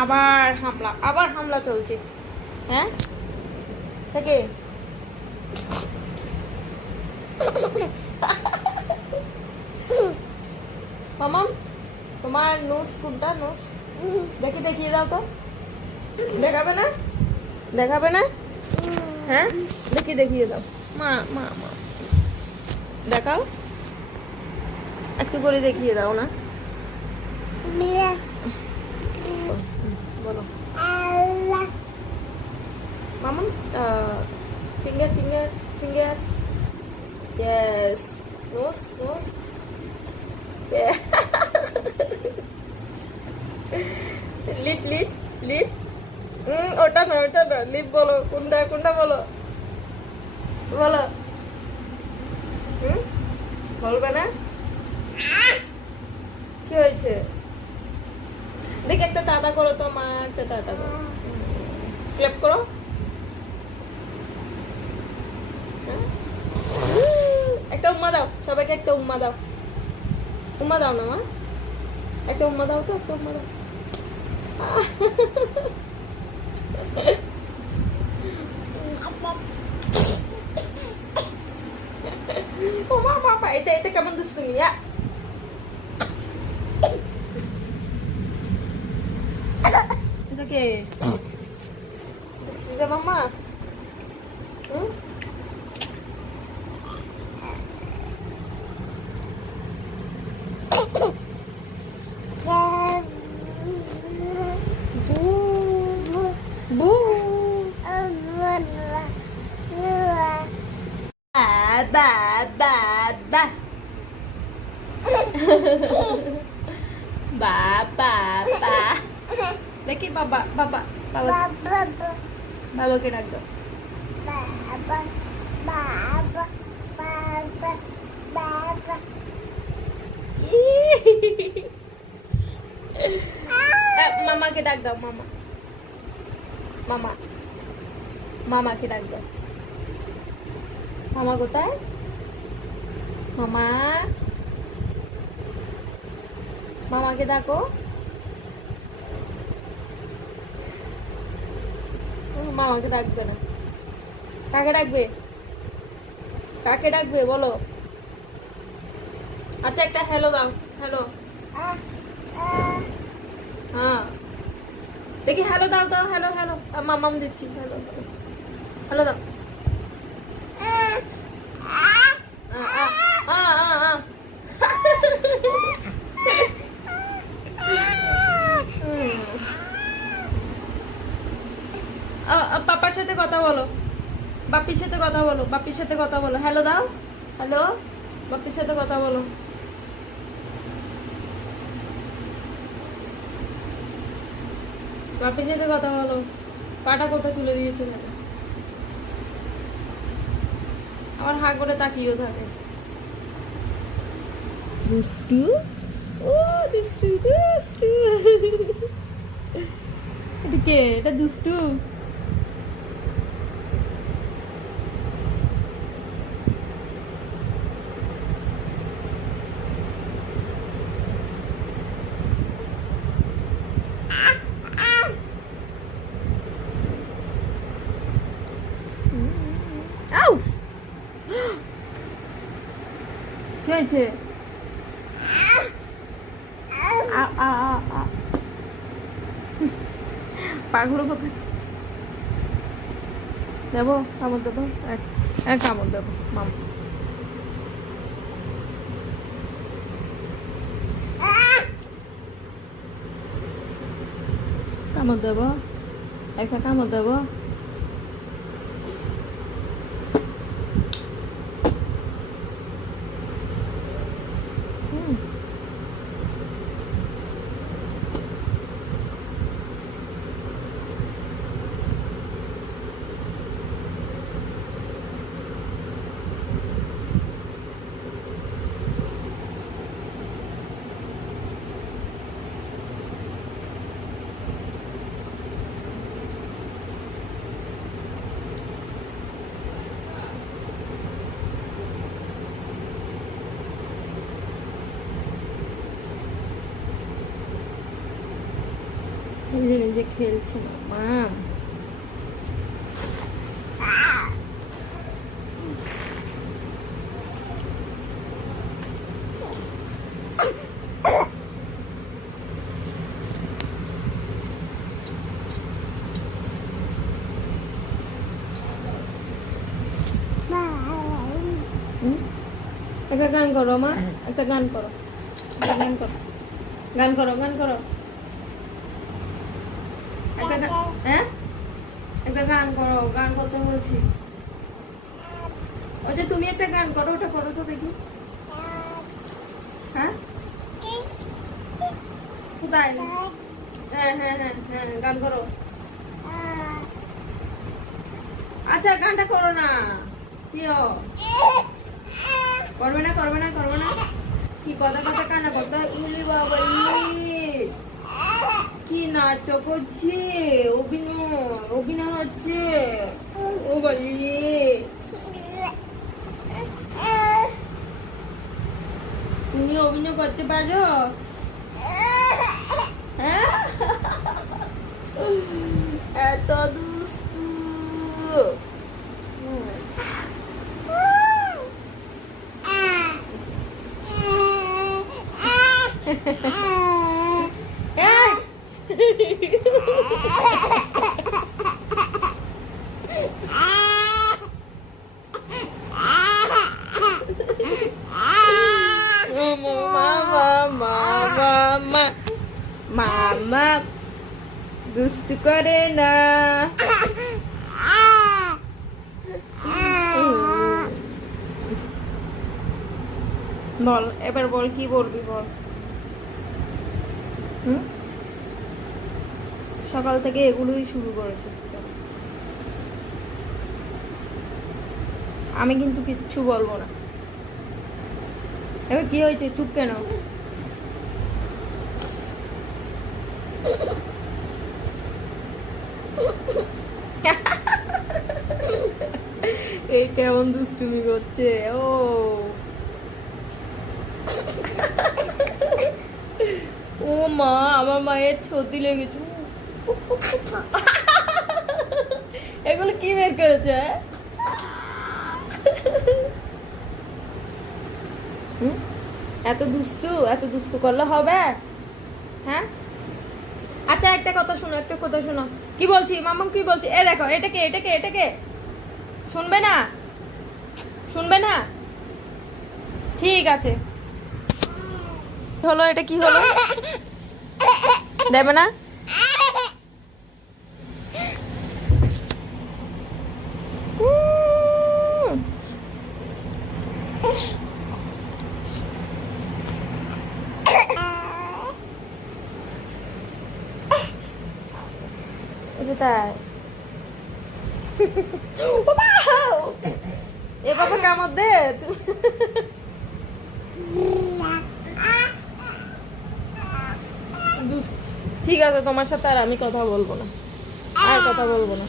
আবার হামলা চলছে। হ্যাঁ থেকে মামাম তোমার নোস কোনটা? নোস দেখিয়ে দাও তো। দেখাবে না? হ্যাঁ দেখিয়ে দাও। মা মা মা দেখাও, একটু করে দেখিয়ে দাও না। বলো মামাম। Finger yes. নোস লিপ ওটা না লিপ বলো। কোনটা বলো বলবে না? কি হয়েছে? দেখি একটা তাতা করো তো মা, একটা তাতা করো, ক্ল্যাপ করো। একটা উম্মা দাও, সবাইকে একটা উম্মা দাও না মা, একটা উম্মা দাও তো, একটা উম্মা দাও। ও মা বাবা, এটা কেমন দুষ্টুমি। এটা কে? মাম্মা দেখি বাবাকে ডাক দাও। মামাকে ডাক দাও। মামাকে ডাক দাও। মামা কোথায়? মামাকে ডাকো। মামাকে ডাকবে না। কাকে ডাকবে বলো? আচ্ছা একটা হ্যালো দাও। হ্যালো। হ্যাঁ দেখি হ্যালো দাও। হ্যালো মামাম দিচ্ছি। হ্যালো দাও। পাপার সাথে কথা বলো, বাপির সাথে কথা বলো। হ্যালো দাও। হ্যালো, বাপির সাথে কথা বলো। বাপির সাথে কথা বলো। পাটা কোথায় তুলে দিয়েছে? আমার হা করে তাকিয়েও থাকে। দুষ্টু, ও দুষ্টু। এটা কে? এটা দুষ্টু। কি হয়েছে? পাগলো কোথায়? দেবো কামড় দেবো? কামড় দেবো মাম। কামড় দেবো, একটা কামড় দেবো। নিজে নিজে খেলছে মা। একটা গান করো মা, একটা গান করো, একটা গান করো, গান করো, গান করো, হ্যাঁ একটা গান করো, গান করতে বলছি। ওই যে তুমি একটা গান করো, ওটা করো তো দেখি। হ্যাঁ কোথায়? হ্যাঁ হ্যাঁ হ্যাঁ হ্যাঁ গান করো। আচ্ছা গানটা করো না, কি করবে না, করবে না, করবে না, কি কথা কথা কান্না করতে? উলি বাবা কি নাটক করছে, অভিনয় অভিনয় হচ্ছে। ও বাড়ি তুমি অভিনয় করতে পারো? হ্যাঁ এত দুষ্টু। মামা দুষ্টু করে না। বল এবার বল, কি বলবি বল। সকাল থেকে এগুলোই শুরু করেছে। আমি কিন্তু কিচ্ছু বলবো না। এবার কি হয়েছে, চুপ কেন? এই কেমন দুষ্টুমি করছে ও। ও মা, আমার মায়ের সর্দি লেগেছে। এগুলো কি বের করেছে? এত দুষ্টু করলে হবে? হ্যাঁ আচ্ছা একটা কথা শোনো, একটা কথা শোনো, কি বলছি মামা, কি বলছি। এ দেখো, এটাকে এটাকে এটাকে শুনবে না, শুনবে না, ঠিক আছে। হলো এটা, কি হলো? দেবে না? তাই এভাবে কামড় দে। ঠিক আছে, তোমার সাথে আর আমি কথা বলবো না, আর কথা বলবো না।